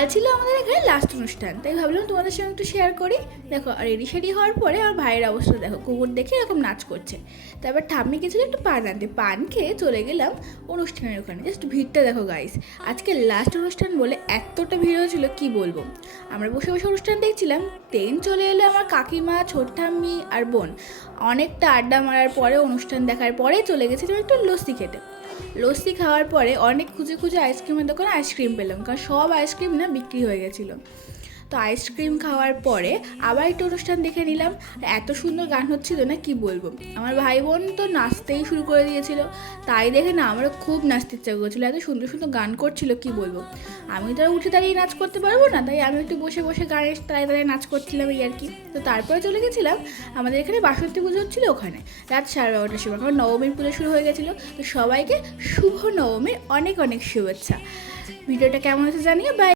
কাল ছিল আমাদের এখানে লাস্ট অনুষ্ঠান, তাই ভাবলাম তোমাদের সঙ্গে একটু শেয়ার করি। দেখো রেডি শেডি হওয়ার পরে আমার ভাইয়ের অবস্থা দেখো, কুকুর দেখে এরকম নাচ করছে। তারপর ঠাম্মি গেছিলো একটু পান আনতে, পান খেয়ে চলে গেলাম অনুষ্ঠানের ওখানে। জাস্ট ভিড়টা দেখো গাইস, আজকে লাস্ট অনুষ্ঠান বলে এতটা ভিড় হয়েছিল কি বলবো। আমরা বসে বসে অনুষ্ঠান দেখছিলাম, ট্রেন চলে এলো আমার কাকিমা, ছোট ঠাম্মি আর বোন। অনেকটা আড্ডা মারার পরে, অনুষ্ঠান দেখার পরে চলে গেছিলাম একটু লস্যি খেতে। লস্যি খাওয়ার পরে অনেক খুঁজে খুঁজে আইসক্রিমের দোকানে আইসক্রিম পেলাম, কারণ সব আইসক্রিম না বিক্রি হয়ে গেছিলো। তো আইসক্রিম খাওয়ার পরে আবার একটু অনুষ্ঠান দেখে নিলাম। এত সুন্দর গান হচ্ছিল না কি বলবো, আমার ভাই বোন তো নাচতেই শুরু করে দিয়েছিল। তাই দেখে না আমারও খুব নাচতে ইচ্ছা করছিলো, এত সুন্দর সুন্দর গান করছিল কি বলবো। আমি তো আর উঠে দাঁড়িয়ে নাচ করতে পারবো না, তাই আমি একটু বসে বসে গানের তাড়ায় তাড়ায় নাচ করছিলাম এই আর কি। তো তারপরে চলে গেছিলাম আমাদের এখানে বাসন্তী পুজো হচ্ছিলো ওখানে, রাত 12:30টার সময়, কারণ নবমীর পুজো শুরু হয়ে গেছিলো। তো সবাইকে শুভ নবমীর অনেক অনেক শুভেচ্ছা। ভিডিওটা কেমন হচ্ছে জানিও। বাই।